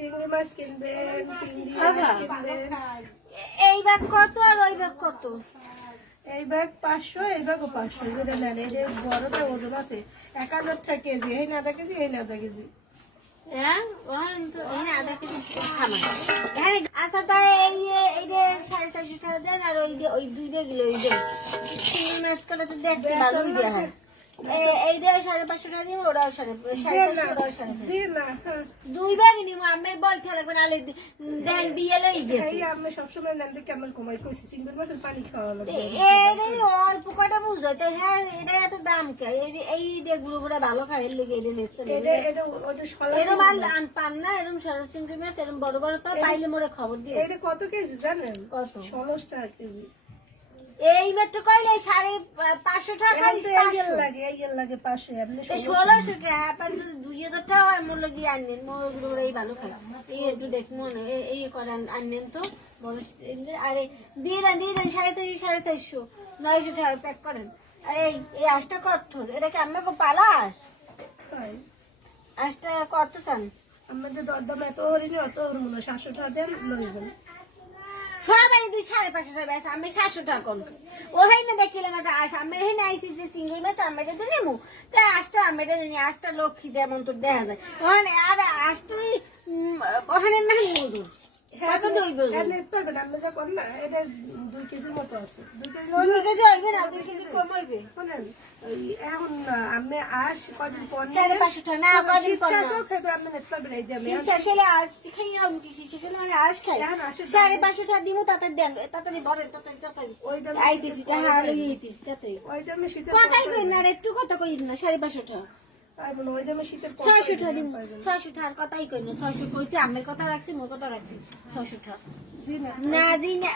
চিংড়ি মাছ কিনবেন, চিংড়ি মাছ কিনবেন। এই ব্যাগ কত আর ওই ব্যাগ কত? এই ব্যাগ 500, এই ব্যাগও 500। যেটা নেন, এই যে বড়টা ওজন আছে 1000 টাকা কেজি, এই না আধা কেজি, এই না আধা কেজি। হ্যাঁ এখানে আধা কেজি খানা এখানে আচ্ছা তাই এই যে 450 টাকা দেন আর ওই 2 ব্যাগ ওই যে চিংড়ি মাছ করে তো দেখতে ভালোই দেওয়া হয়। এইটা 550 টাকা দিব, ওরা 450, ওরা 450। জি না, হ্যাঁ। 2 ব্যাগ নিব আমার বলতে লাগবে না দেন বিয়ে লই দিয়েছি। এই আমি সবসময় নেন দেখে আমার কমাই কইছি চিংড়ি মাছের পানি খাওয়া লাগবে। এই অল্প কটা বুঝো তো, হ্যাঁ এটা এত দাম কে? এই গুলো গুলো ভালো খাই এর লেগে এটা নেছে এটা ওটা শলা এরম আন পান না, এরম সরল চিংড়ি মাছ এরম বড় বড় তো পাইলে মোরে খবর দিয়ে। এটা কত কেজি জানেন? কত? 16 টাকা কেজি। এই মাত্র কইলে 550 টাকা এই লাগে 500, আপনি 1600 কে আপনার যদি 2000 টাকা হয় মূল্য দিয়ে আনেন, মোরগুলো এই ভালো খাই। এই একটু দেখবো না, এই করে আনেন তো বড়। আরে দিয়ে দেন 450, 900 টাকা প্যাক করেন। আর এই আঁশটা কত? এটা কি আমাকে পালাস? খাই। আঁশটা কত চান? আমাদের দরদাম এত হরিনি, অত হরমো না। 700 টাকা দেন, লয়ে যান। সবাই তুই 550 টাকা বেশ, আমি 700 টাকা কোন ওই না দেখিলাম একটা আশ আমি এখানে আইসি যে সিঙ্গল মাছ আমি যদি নেবো তাই আশটা আমি জানি আশটা লক্ষ্মী যেমন তোর দেখা যায় ওখানে আর আশটাই ওখানে না মজুর কত দই বলবো পারবেন আপনি যা করেন না, এটা 2 কেজির মতো আছে। 2 কেজি 2 কেজি হইবে না, 2 কেজি কম হইবে। শোনেন, ওই এখন আমি কদিন পর 550 টাকা না, কদিন পর না। খাইবে, আপনি নিতে পারবেন। এই দিয়ে শেষ হলে আজ খাই আমি কি শেষ হলে আমি আজ খাই 550 টাকা দিব, তাড়াতাড়ি দেন, তাড়াতাড়ি বলেন, তাড়াতাড়ি ওই দামে আইতেছি টাকা লই আইতেছি তাড়াতাড়ি ওই দামে শীতের কথাই কই না, আর একটু কথা কই না। 550 টাকা পারবেন, ওই দামে শীতের 600 টাকা দিব, 600 টাকার কথাই কই না। 600 কইছে, আমের কথা রাখছি, মোর কথা রাখছি। 600 টাকা জি না। না জি না,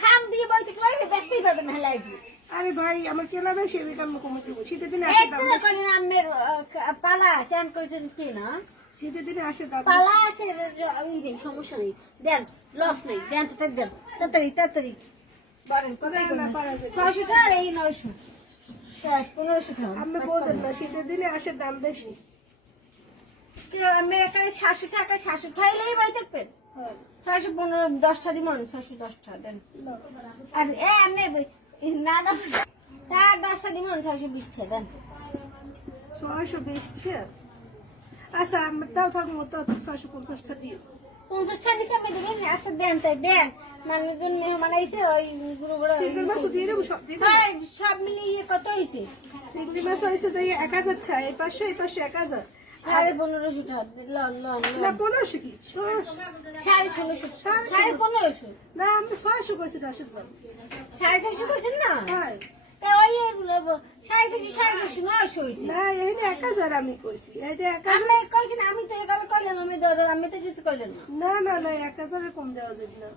খাম দিয়ে বলতে কইলে দেখতেই পাবেন না লাগবে। আরে ভাই, আমার কেনা বেশি, আমি কেন কমে দেবো? শীতের দিনে এই আসে তো দাম, কইলেন আমের পালা শ্যাম কইছেন কি না শীতের দিনে আসে দাম। পালা আসে ওই রে সমস্যা নেই, দেন লস নেই, দেন তো দেন তাড়াতাড়ি বলেন কোথায় না পারা যায়? 600 টাকা আর এই 900 শেষ 1500 টাকা। আপনি বোঝেন না, শীতের দিনে আসে দাম বেশি। আমি এখানে 700 টাকা 700 ঠাইলেই বই থাকবেন। হ্যাঁ, 615 10টা দিব, 610 টাকা দেন। না। আর এমনি না না তার 10টা দিব, 620 টাকা দেন। 620 টাকা। আচ্ছা, আমরাও থাকবো তো 650 টাকা দিয়ে। 50 টাকা নিচে আমি দেবেন। আচ্ছা দেন তাই দেন, মানুষজন মেহমান আইছে ওই গুরু গুরু চিংড়ি মাছও দিয়ে দেবো, সব দিয়ে দেবো। হ্যাঁ সব মিলিয়ে কত হয়েছে? চিংড়ি মাছ হয়েছে যে 1000 টাকা, এই 500, এই 500, 1000। 1550 টাকা লন লন না, 1500 কি? 1650 1550 না, আমি 600 কইছি রাশেদ ভাই। 450 কইছেন না? হ্যাঁ। তা ওই 450 900 হয়েছে। না, এইটা 1000 আমি কইছি। এইটা 1000। আমি কইছেন, আমি তো এগুলো কইলাম, আমি তো কিছু কইলাম না। না, 1000 এর কম দেওয়া যাবে না।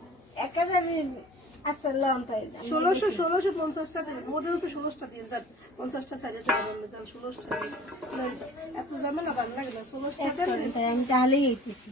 1000 আচ্ছা লন তাই 1650 টাকা দেবেন। মোটেও তো 16 টাকা দিয়ে যান। 50 টাকা সাইডে যাবেন না, যান 16 টাকা দিয়ে। এত ঝামেলা ভালো লাগে না, 16 টাকা দেন। আমি তাহলেই এইতেছি।